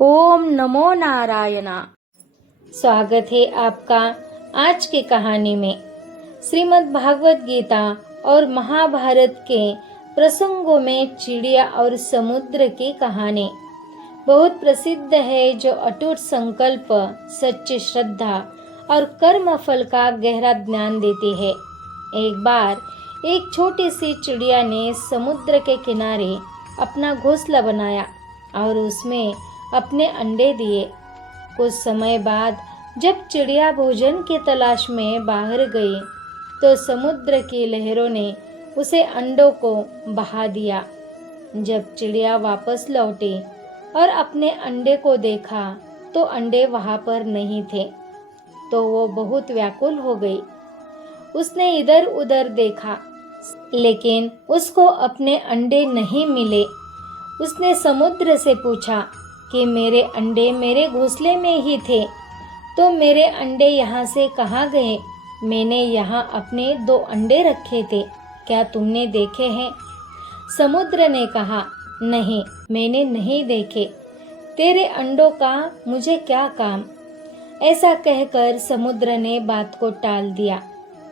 ओम नमो नारायणा। स्वागत है आपका आज की कहानी में। श्रीमद् भागवत गीता और महाभारत के प्रसंगों में चिड़िया और समुद्र की कहानी बहुत प्रसिद्ध है, जो अटूट संकल्प, सच्ची श्रद्धा और कर्म फल का गहरा ज्ञान देती है। एक बार एक छोटी सी चिड़िया ने समुद्र के किनारे अपना घोंसला बनाया और उसमें अपने अंडे दिए। कुछ समय बाद जब चिड़िया भोजन की तलाश में बाहर गई तो समुद्र की लहरों ने उसे अंडों को बहा दिया। जब चिड़िया वापस लौटी और अपने अंडे को देखा तो अंडे वहां पर नहीं थे, तो वो बहुत व्याकुल हो गई। उसने इधर उधर देखा, लेकिन उसको अपने अंडे नहीं मिले। उसने समुद्र से पूछा कि मेरे अंडे मेरे घोंसले में ही थे, तो मेरे अंडे यहाँ से कहाँ गए? मैंने यहाँ अपने 2 अंडे रखे थे, क्या तुमने देखे हैं? समुद्र ने कहा, नहीं, मैंने नहीं देखे। तेरे अंडों का मुझे क्या काम? ऐसा कहकर समुद्र ने बात को टाल दिया,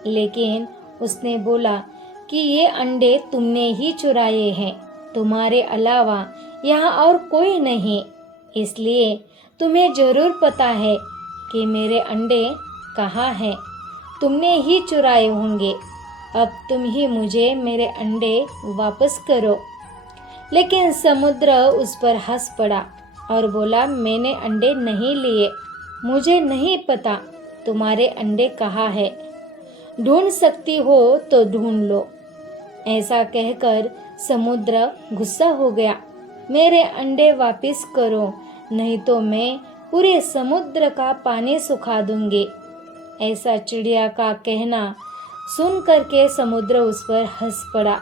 लेकिन उसने बोला कि ये अंडे तुमने ही चुराए हैं, तुम्हारे अलावा यहाँ और कोई नहीं, इसलिए तुम्हें जरूर पता है कि मेरे अंडे कहाँ हैं। तुमने ही चुराए होंगे, अब तुम ही मुझे मेरे अंडे वापस करो। लेकिन समुद्र उस पर हंस पड़ा और बोला, मैंने अंडे नहीं लिए, मुझे नहीं पता तुम्हारे अंडे कहाँ है। ढूंढ सकती हो तो ढूंढ लो। ऐसा कहकर समुद्र गुस्सा हो गया। मेरे अंडे वापस करो, नहीं तो मैं पूरे समुद्र का पानी सुखा दूंगी। ऐसा चिड़िया का कहना सुन करके समुद्र उस पर हंस पड़ा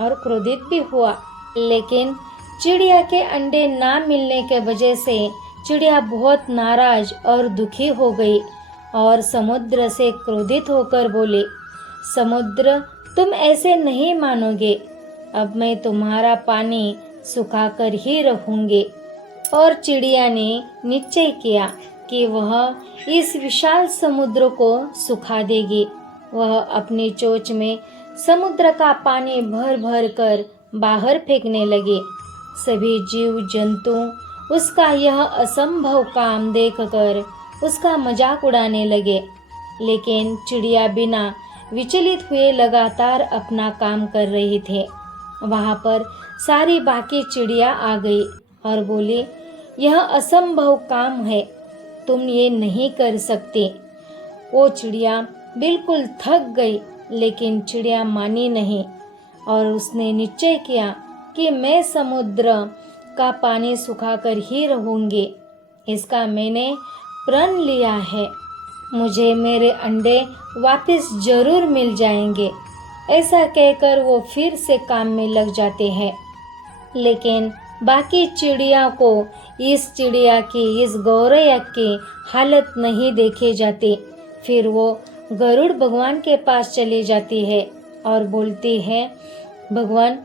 और क्रोधित भी हुआ। लेकिन चिड़िया के अंडे ना मिलने के वजह से चिड़िया बहुत नाराज और दुखी हो गई और समुद्र से क्रोधित होकर बोली, समुद्र, तुम ऐसे नहीं मानोगे, अब मैं तुम्हारा पानी सुखाकर ही रहूंगी। और चिड़िया ने निश्चय किया कि वह इस विशाल समुद्र को सुखा देगी। वह अपनी चोंच में समुद्र का पानी भर भर कर बाहर फेंकने लगे। सभी जीव जंतु उसका यह असंभव काम देखकर उसका मजाक उड़ाने लगे, लेकिन चिड़िया बिना विचलित हुए लगातार अपना काम कर रही थे। वहां पर सारी बाकी चिड़िया आ गई और बोली, यह असंभव काम है, तुम ये नहीं कर सकती। वो चिड़िया बिल्कुल थक गई, लेकिन चिड़िया मानी नहीं और उसने निश्चय किया कि मैं समुद्र का पानी सुखाकर ही रहूंगी। इसका मैंने प्रण लिया है, मुझे मेरे अंडे वापस जरूर मिल जाएंगे। ऐसा कहकर वो फिर से काम में लग जाते हैं। लेकिन बाकी चिड़िया को इस चिड़िया की, इस गौरैया की हालत नहीं देखी जाती। फिर वो गरुड़ भगवान के पास चली जाती है और बोलती है, भगवान,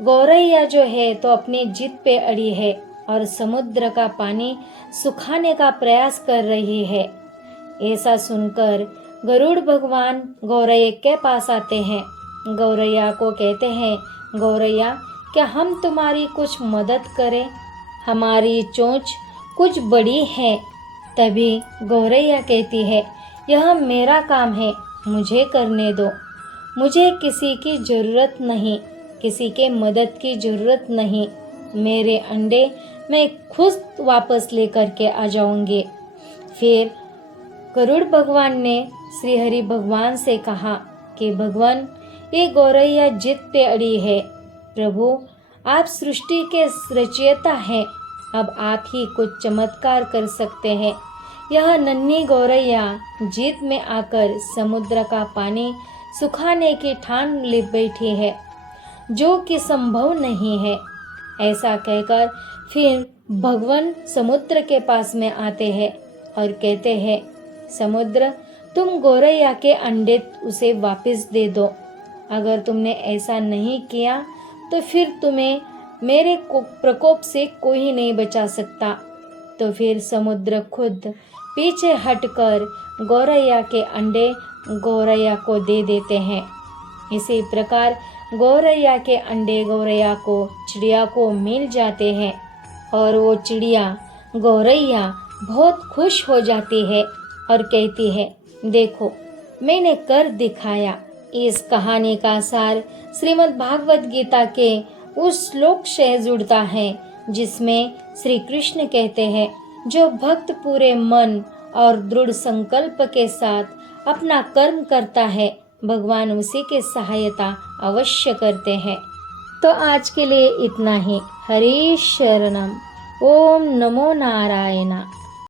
गौरैया जो है तो अपनी जिद पे अड़ी है और समुद्र का पानी सुखाने का प्रयास कर रही है। ऐसा सुनकर गरुड़ भगवान गौरैया के पास आते हैं। गौरैया को कहते हैं, गौरैया, क्या हम तुम्हारी कुछ मदद करें? हमारी चोंच कुछ बड़ी है। तभी गौरैया कहती है, यह मेरा काम है, मुझे करने दो। मुझे किसी की ज़रूरत नहीं, किसी के मदद की ज़रूरत नहीं। मेरे अंडे मैं खुद वापस लेकर के आ जाऊंगी। फिर गरुड़ भगवान ने श्री हरि भगवान से कहा कि भगवान, ये गौरैया जिद पे अड़ी है। प्रभु, आप सृष्टि के रचयिता हैं, अब आप ही कुछ चमत्कार कर सकते हैं। यह नन्ही गौरैया जिद में आकर समुद्र का पानी सुखाने की ठान ले बैठी है, जो कि संभव नहीं है। ऐसा कहकर फिर भगवान समुद्र के पास में आते हैं और कहते हैं, समुद्र, तुम गौरैया के अंडे उसे वापस दे दो। अगर तुमने ऐसा नहीं किया तो फिर तुम्हें मेरे प्रकोप से कोई नहीं बचा सकता। तो फिर समुद्र खुद पीछे हटकर गौरैया के अंडे गौरैया को दे देते हैं। इसी प्रकार गौरैया के अंडे गौरैया को चिड़िया को मिल जाते हैं और वो चिड़िया गौरैया बहुत खुश हो जाती है और कहती है, देखो मैंने कर दिखाया। इस कहानी का सार श्रीमद् भागवत गीता के उस श्लोक से जुड़ता है जिसमें श्री कृष्ण कहते हैं, जो भक्त पूरे मन और दृढ़ संकल्प के साथ अपना कर्म करता है, भगवान उसी की सहायता अवश्य करते हैं। तो आज के लिए इतना ही। हरे शरणम। ओम नमो नारायण।